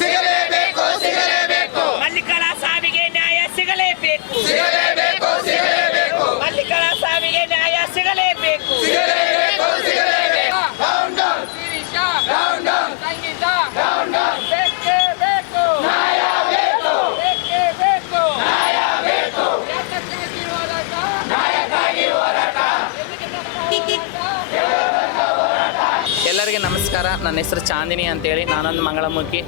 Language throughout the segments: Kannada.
ಸಿಗಲೇಬೇಕು. ಸಿಗಲೇಬೇಕು ಸಿಗಲೇಬೇಕು ಮಲ್ಲಿಕಳ ಸಾವಿಗೆ ನ್ಯಾಯ ಸಿಗಲೇಬೇಕು. ಸಿಗಲೇಬೇಕು ಸಿಗಲೇಬೇಕು ಮಲ್ಲಿಕಳ ಸಾವಿಗೆ ನ್ಯಾಯ ಸಿಗಲೇಬೇಕು. ಸಿಗಲೇಬೇಕು ಸಿಗಲೇಬೇಕು down down Shirisha, down down Sangeetha, down down ಬೇಕೇ ಬೇಕು. ನ್ಯಾಯ ಬೇಕು ಬೇಕೇ ಬೇಕು. ನ್ಯಾಯ ಬೇಕು ಯಾತಕ್ಕಾಗಿ ಹೋರಾಟ? ನ್ಯಾಯಕ್ಕಾಗಿ ಹೋರಾಟ ಎಲ್ಲಿಗೆ ನಮ್ಮ ಹೋರಾಟ? ಎಲ್ಲರಿಗೆ ನಮಸ್ಕಾರ. ನನ್ನ ಹೆಸರು ಚಾಂದಿನಿ ಅಂತೇಳಿ, ನಾನೊಂದು ಮಂಗಳಮುಖಿ.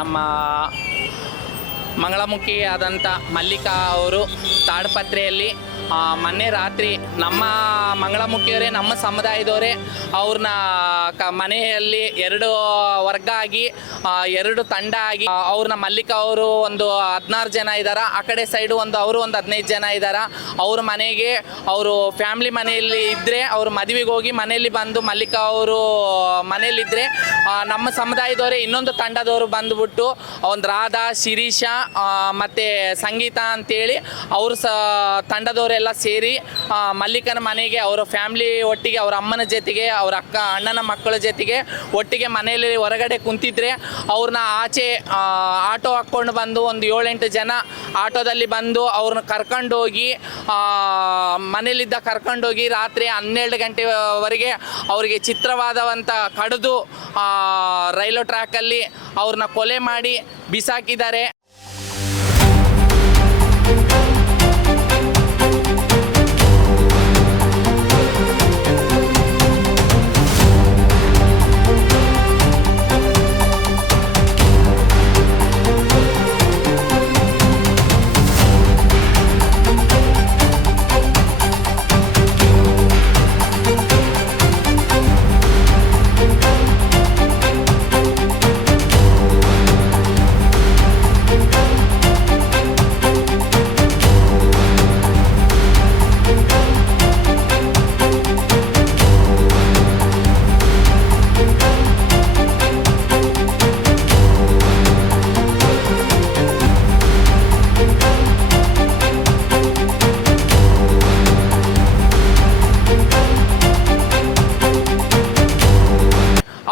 ನಮ್ಮ ಮಂಗಳಮುಖಿ ಆದಂಥ ಮಲ್ಲಿಕಾ ಅವರು ತಾಡಪತ್ರೆಯಲ್ಲಿ ಮೊನ್ನೆ ರಾತ್ರಿ ನಮ್ಮ ಮಂಗಳಮುಖಿಯವರೇ, ನಮ್ಮ ಸಮುದಾಯದವರೇ ಅವ್ರನ್ನ ಮನೆಯಲ್ಲಿ ಎರಡು ವರ್ಗ ಆಗಿ ಎರಡು ತಂಡ ಆಗಿ ಅವ್ರನ್ನ ಮಲ್ಲಿಕಾ ಅವರು ಒಂದು 16 ಜನ ಇದ್ದಾರೆ, ಆ ಕಡೆ ಸೈಡು ಅವರು ಒಂದು 15 ಜನ ಇದ್ದಾರೆ. ಅವ್ರ ಮನೆಗೆ ಅವರು ಫ್ಯಾಮ್ಲಿ ಮನೆಯಲ್ಲಿ ಇದ್ದರೆ ಅವ್ರು ಮದುವೆಗೆ ಹೋಗಿ ಮನೆಯಲ್ಲಿ ಬಂದು ಮಲ್ಲಿಕಾ ಅವರು ಮನೆಯಲ್ಲಿದ್ದರೆ ನಮ್ಮ ಸಮುದಾಯದವರೇ ಇನ್ನೊಂದು ತಂಡದವರು ಬಂದುಬಿಟ್ಟು ಒಂದು ರಾಧಾ, ಶಿರೀಷಾ ಮತ್ತು ಸಂಗೀತ ಅಂತೇಳಿ ಅವರು ತಂಡದವರೆಲ್ಲ ಸೇರಿ ಮಲ್ಲಿಕನ ಮನೆಗೆ ಅವರ ಫ್ಯಾಮ್ಲಿ ಒಟ್ಟಿಗೆ ಅವ್ರ ಅಮ್ಮನ ಜೊತೆಗೆ ಅವ್ರ ಅಣ್ಣನ ಮಕ್ಕಳ ಜೊತೆಗೆ ಒಟ್ಟಿಗೆ ಮನೆಯಲ್ಲಿ ಹೊರಗಡೆ ಕುಂತಿದ್ರೆ ಅವ್ರನ್ನ ಆಚೆ ಆಟೋ ಹಾಕ್ಕೊಂಡು ಬಂದು ಒಂದು 7-8 ಜನ ಆಟೋದಲ್ಲಿ ಬಂದು ಅವ್ರನ್ನ ಕರ್ಕೊಂಡೋಗಿ ಮನೇಲಿದ್ದ ಕರ್ಕೊಂಡೋಗಿ ರಾತ್ರಿ 12 ಗಂಟೆವರೆಗೆ ಅವರಿಗೆ ಚಿತ್ರವಾದವಂಥ ಕಡಿದು ರೈಲು ಟ್ರ್ಯಾಕಲ್ಲಿ ಅವ್ರನ್ನ ಕೊಲೆ ಮಾಡಿ ಬಿಸಾಕಿದ್ದಾರೆ.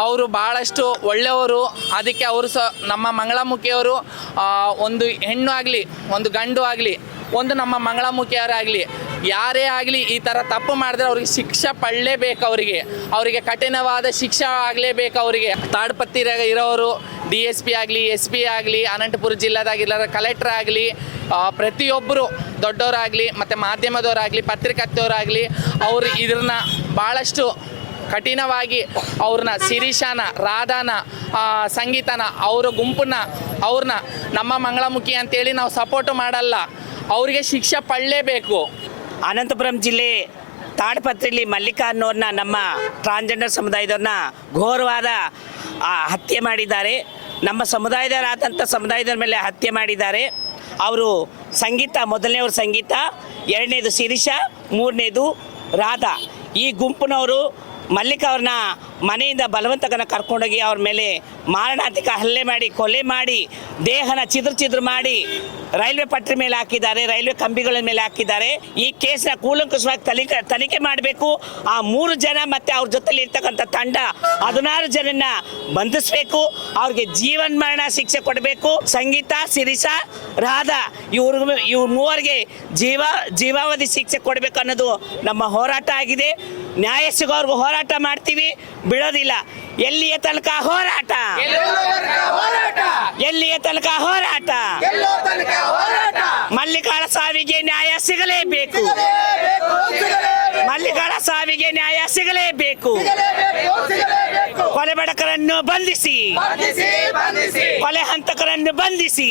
ಅವರು ಭಾಳಷ್ಟು ಒಳ್ಳೆಯವರು. ಅದಕ್ಕೆ ಅವರು ನಮ್ಮ ಮಂಗಳಮುಖಿಯವರು ಒಂದು ಹೆಣ್ಣು ಆಗಲಿ ಒಂದು ಗಂಡು ಆಗಲಿ ಒಂದು ನಮ್ಮ ಮಂಗಳಮುಖಿಯವರಾಗಲಿ ಯಾರೇ ಆಗಲಿ ಈ ಥರ ತಪ್ಪು ಮಾಡಿದ್ರೆ ಅವ್ರಿಗೆ ಶಿಕ್ಷೆ ಪಡಲೇಬೇಕು. ಅವರಿಗೆ ಕಠಿಣವಾದ ಶಿಕ್ಷೆ ಆಗಲೇಬೇಕು. ಅವರಿಗೆ ತಾಡ್ಪತ್ತಿರಾಗ ಇರೋರು DSP ಆಗಲಿ, SP ಆಗಲಿ, ಅನಂತಪುರ ಜಿಲ್ಲಾದಾಗಿಲ್ಲ ಕಲೆಕ್ಟ್ರ್ ಆಗಲಿ, ಪ್ರತಿಯೊಬ್ಬರು ದೊಡ್ಡವರಾಗಲಿ ಮತ್ತು ಮಾಧ್ಯಮದವರಾಗಲಿ, ಪತ್ರಿಕರ್ತವರಾಗಲಿ ಅವರು ಇದನ್ನ ಭಾಳಷ್ಟು ಕಠಿಣವಾಗಿ ಅವ್ರನ್ನ ಶಿರೀಷಾನ, ರಾಧಾನ, ಸಂಗೀತನ ಅವರ ಗುಂಪನ್ನ ಅವ್ರನ್ನ ನಮ್ಮ ಮಂಗಳಮುಖಿ ಅಂತೇಳಿ ನಾವು ಸಪೋರ್ಟು ಮಾಡಲ್ಲ. ಅವರಿಗೆ ಶಿಕ್ಷೆ ಪಡಲೇಬೇಕು. ಅನಂತಪುರಂ ಜಿಲ್ಲೆ ತಾಡಪತ್ರೆಯಲ್ಲಿ ಮಲ್ಲಿಕಾ ಅನ್ನೋರನ್ನ ನಮ್ಮ ಟ್ರಾನ್ಸ್ಜೆಂಡರ್ ಸಮುದಾಯದವ್ರನ್ನ ಘೋರವಾದ ಹತ್ಯೆ ಮಾಡಿದ್ದಾರೆ. ನಮ್ಮ ಸಮುದಾಯದವರಾದಂಥ ಸಮುದಾಯದ ಮೇಲೆ ಹತ್ಯೆ ಮಾಡಿದ್ದಾರೆ. ಅವರು ಸಂಗೀತ, ಮೊದಲನೇವರು ಸಂಗೀತ, ಎರಡನೇದು ಶಿರೀಷಾ, ಮೂರನೇದು ರಾಧಾ. ಈ ಗುಂಪಿನವರು ಮಲ್ಲಿಕಾ ಅವ್ರನ್ನ ಮನೆಯಿಂದ ಬಲವಂತಕನ ಕರ್ಕೊಂಡೋಗಿ ಅವ್ರ ಮೇಲೆ ಮಾರಣಾಂತಿಕ ಹಲ್ಲೆ ಮಾಡಿ ಕೊಲೆ ಮಾಡಿ ದೇಹನ ಚಿದ್ರ ಮಾಡಿ ರೈಲ್ವೆ ಪಟ್ರಿ ಮೇಲೆ ಹಾಕಿದ್ದಾರೆ, ರೈಲ್ವೆ ಕಂಬಿಗಳ ಮೇಲೆ ಹಾಕಿದ್ದಾರೆ. ಈ ಕೇಸ್ನ ಕೂಲಂಕುಷವಾಗಿ ತನಿಖೆ ಮಾಡಬೇಕು. ಆ 3 ಜನ ಮತ್ತು ಅವ್ರ ಜೊತೆಲಿ ಇರ್ತಕ್ಕಂಥ ತಂಡ 16 ಜನನ್ನ ಬಂಧಿಸಬೇಕು. ಅವ್ರಿಗೆ ಜೀವನ್ಮರಣ ಶಿಕ್ಷೆ ಕೊಡಬೇಕು. ಸಂಗೀತ, ಶಿರೀಷಾ, ರಾಧಾ ಇವ್ರ ಮೂವರಿಗೆ ಜೀವಾವಧಿ ಶಿಕ್ಷೆ ಕೊಡಬೇಕು ಅನ್ನೋದು ನಮ್ಮ ಹೋರಾಟ ಆಗಿದೆ. ನ್ಯಾಯ ಸಿಗೋರ್ಗು ಹೋರಾಟ ಮಾಡ್ತೀವಿ, ಬಿಡೋದಿಲ್ಲ. ಎಲ್ಲಿಯ ತನಕ ಹೋರಾಟ, ಎಲ್ಲಿಯ ತನಕ ಹೋರಾಟ. ಮಲ್ಲಿಕಾಳ ಸಾವಿಗೆ ನ್ಯಾಯ ಸಿಗಲೇಬೇಕು. ಮಲ್ಲಿಕಾಳ ಸಾವಿಗೆ ನ್ಯಾಯ ಸಿಗಲೇಬೇಕು. ಕೊಲೆ ಬಡಕರನ್ನು ಬಂಧಿಸಿ, ಕೊಲೆ ಹಂತಕರನ್ನು ಬಂಧಿಸಿ.